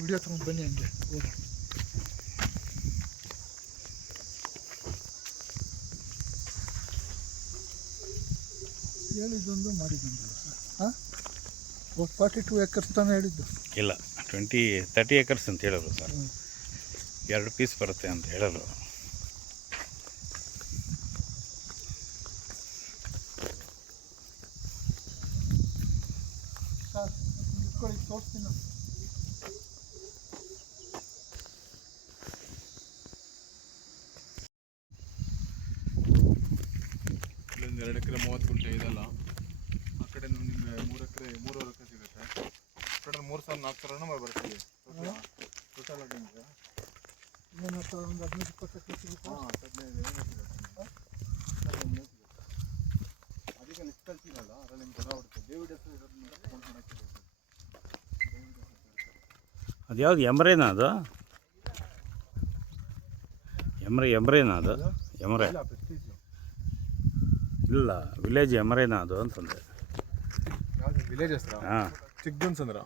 Video ತಗೊಂಡು ಬನ್ನಿ ಹಂಗೆ ಹೇಳಿದ್ದೊಂದು ಮಾಡಿದ್ದೊಂದು ಹಾಂ 42 ಎಕರ್ಸ್ ತಾನೇ ಹೇಳಿದ್ದು ಇಲ್ಲ 30 ಎಕರ್ಸ್ ಅಂತ ಹೇಳೋರು ಸರ್ 2 ಪೀಸ್ ಬರುತ್ತೆ ಅಂತ ಹೇಳೋರು ತೋರಿಸ್ತೀನಿ ಇಲ್ಲೊಂದು 2 ಎಕರೆ 30 ಗುಂಟೆ ಇದೆಲ್ಲ ಆ ಕಡೆ ನಿಮಗೆ 3 ಎಕರೆ 3.5 ಎಕರೆ ಸಿಗುತ್ತೆ ಟೋಟಲ್ 3,000-4,000 ಬರ್ತೀವಿ ಟೋಟಲ್ ಆಗಿ ನಿಮಗೆ ಏನು ಒಂದು 15-20 ಎಕರೆ ಸಿಗುತ್ತಾ? 15 ಅದಕ್ಕೆ ಲಿಸ್ಟ್ ಕಳ್ಸಿರಲ್ಲ ಅದರಲ್ಲಿ ನಿಮ್ಗೆ ಗೊತ್ತಾಗ್ಬಿಡುತ್ತೆ ಡೇವಿಡ್ ಹೆಸರು ಇರೋದ್ರಿಂದ ಫೋನ್ ಮಾಡೋಕ್ಕೆ ಅದು ಯಾವುದು ಎಮ್ರೇನಾ ಅದು ಎಮ್ರೇನಾ ಅದು ಎಮ್ರೆ ಇಲ್ಲ ಪ್ರೆಸ್ಟೀಜ್ ಇಲ್ಲ ವಿಲೇಜ್ ಎಮ್ರೇನಾ ಅದು ಅಂತಂದೆ ಯಾವುದು ವಿಲೇಜ್ ಹೆಸರಾ ಹಾಂ ಚಿಕ್ಕದುನ್ಸ್ ಅಂದ್ರ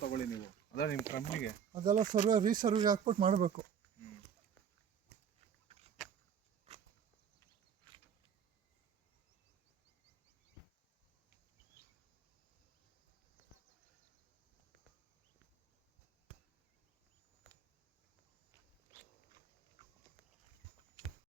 ತಗೊಳ್ಳಿ ನೀವು ಅದ ನಿಮ್ಮ ಕಂಪ್ನಿಗೆ ಅದೆಲ್ಲ ಸರ್ವೆ ರೀಸರ್ವೆಗೆ ಹಾಕ್ಬಿಟ್ಟು ಮಾಡಬೇಕು